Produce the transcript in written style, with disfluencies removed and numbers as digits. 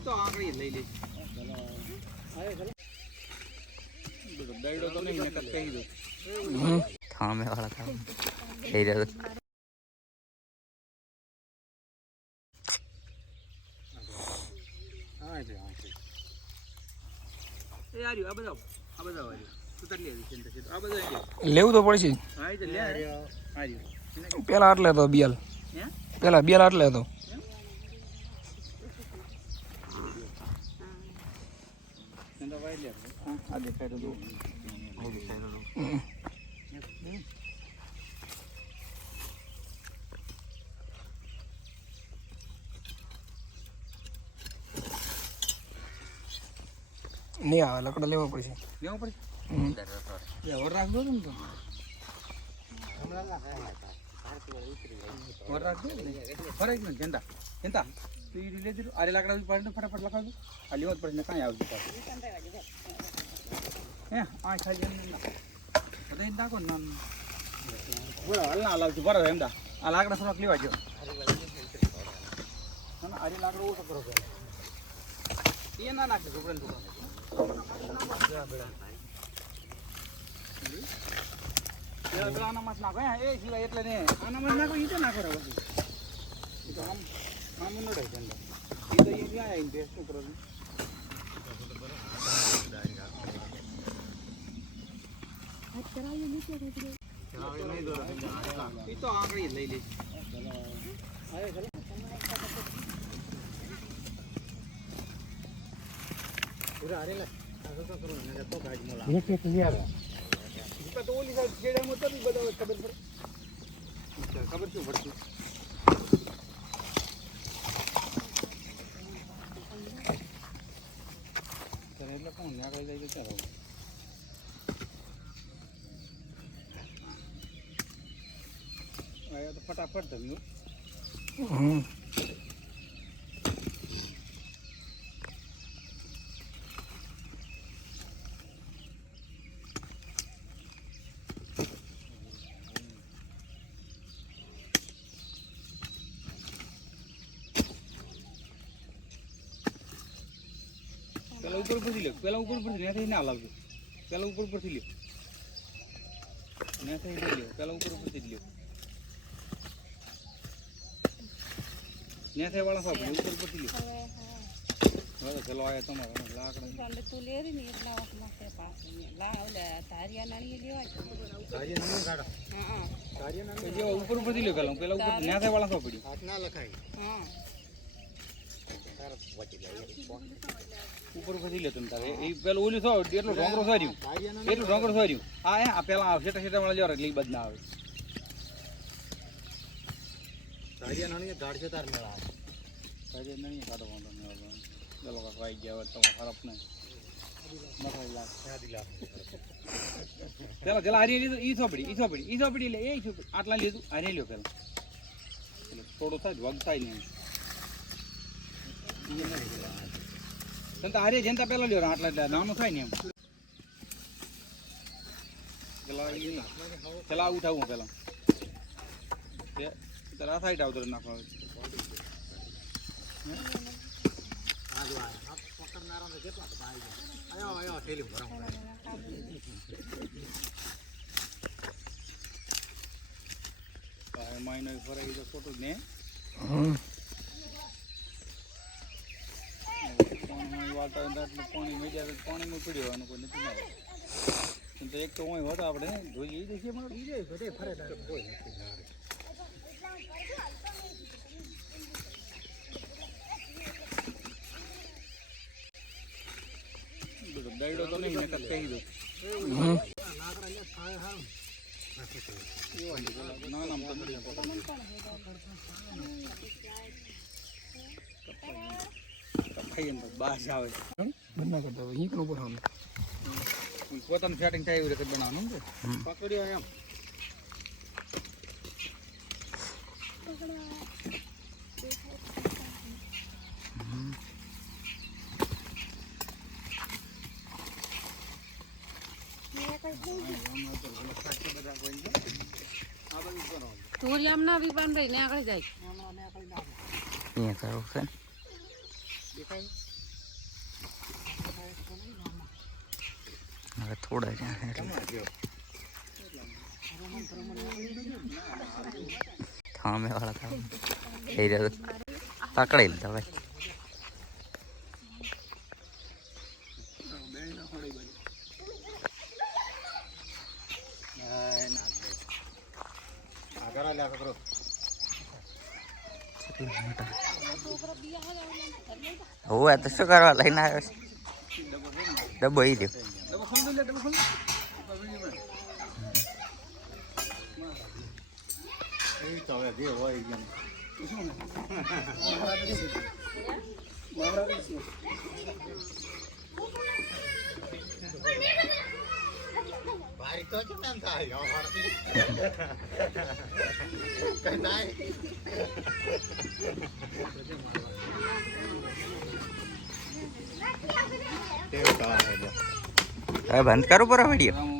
તો આંગળી લઈ લે દઈડો તો નહીં નકર કહી દો થામે વાળા થામ થઈ રહ્યો હા છે એ આર્યો આ બતાવો આર્યો ઉતાર લે ચિંતા છે આ બધા લેવું તો પડશે હા એ લે આર્યો પેલા આટલે હતો બિયાલ હે પેલા બિયાલ આટલે હતો ચિંતા વાઈ લે આ દેખાય તો આ દેખાય તો નહીં આવે લકડા લેવા પડશે લેવું પડે વર રાખજો ને તો વર રાખજો ફરાય ને ચિંતા ચિંતા તું ઈ લે દીધું આરે લાકડા પાડીને ફટાફટ લખાવજો આ લેવા જ પડશે ને કાંઈ આવજો હે આ ખાઈ જાય ને બધા નાખો ને હાલ ના લાવજો બરાબર એમ આ લાકડા થોડાક લેવા જો ના આરે લાકડો ઓછો કરો એ ના નાખે છોકરાને છોકરા આનામાં નાખો એ સિવાય એટલે ને આનામાં નાખો એ તો નાખો રે બધું એ તો આમ આમ ન રહે ચંદા એ તો એ ક્યાં આવીને શું કરો એ તો આંગળી લઈ લે પૂરા હારેલા તો કરો ને તો ગાડી મોલા એક તૈયાર તો ઓલી સાઈડ જેડામાં તો બધા ખબર પડે ખબર શું પડતી એટલે કોણ આગળ જાય તો ચાલો આયા તો ફટાફટ ધમ્યું પેલા ઉપર પરથી લે પેલા ઉપર પરથી ને થઈ ના લાવજો પેલા ઉપર પરથી લે ને થઈ લે પેલા ઉપર પરથી લે ને થઈ વાળા સાહેબ ઉપર પરથી લે હવે ચલો આયા તમારા લાકડા તું લે રે ને એટલા માટે પાસ લા ઓલે તારિયા નાણી લેવા તારિયા નાણી કાઢો હા તારિયા નાણી જે ઉપર પરથી લે પેલા ઉપર ને થઈ વાળા સાહેબ પડી હાથ ના લખાય હા ઉપર પછી લે તમે તારે એ પેલું ઓલી છો એટલો ઢોંગરો સાર્યું આ પેલા સેટા સેટા વાળા લેવા એટલે બદ ના આવે તારિયા નાની ગાડ છે તાર મેળા તારિયા નાની કાઢો વાંધો ન આવે ચલો કાઈ ગયા હવે તમે ખરાબ નહીં મથાઈ લાગ સાદી લાગ પેલા જલા હારી ઈ સોપડી લે એ આટલા લીધું હારી લ્યો પેલા થોડો થાય વગ થાય નહીં અરે જનતા પેલા લ્યો આટલા નાનો થાય ને એમ પેલા ઉઠાવું પેલા આ સાઈડ આવતો નાખવા મહિનો ફરાઈ તો ખોટું ને પાણી મીડિયા પાણીમાં પીડવાનું કોઈ નથી ના તો એક તો હોય હોતો આપણે જોઈએ એ દેખીએ બધે ફરે કોઈ નથી દઈડો તો નહીં નકર કહી દો ના નામ તો ખાઈએ ને બાસ આવે બના કરતા હોય ઈકનો બનાવવાનું પોતાનું સેટિંગ થાય એવી રીતે બનાવવાનું ને પકડ્યો એમ તુરિયામ ના બી બાંધ ને આગળ જાય અહીંયા કરો છે હવે થોડા જ્યાં એટલે થામે વાળા કામ થઈ રહ્યો પકડી લીધા ભાઈ હોવે તો શું કરવા લઈને આવ્યો છે ડબ્બો ઈ રહ્યો હવે બંધ કરું પર વિડીયો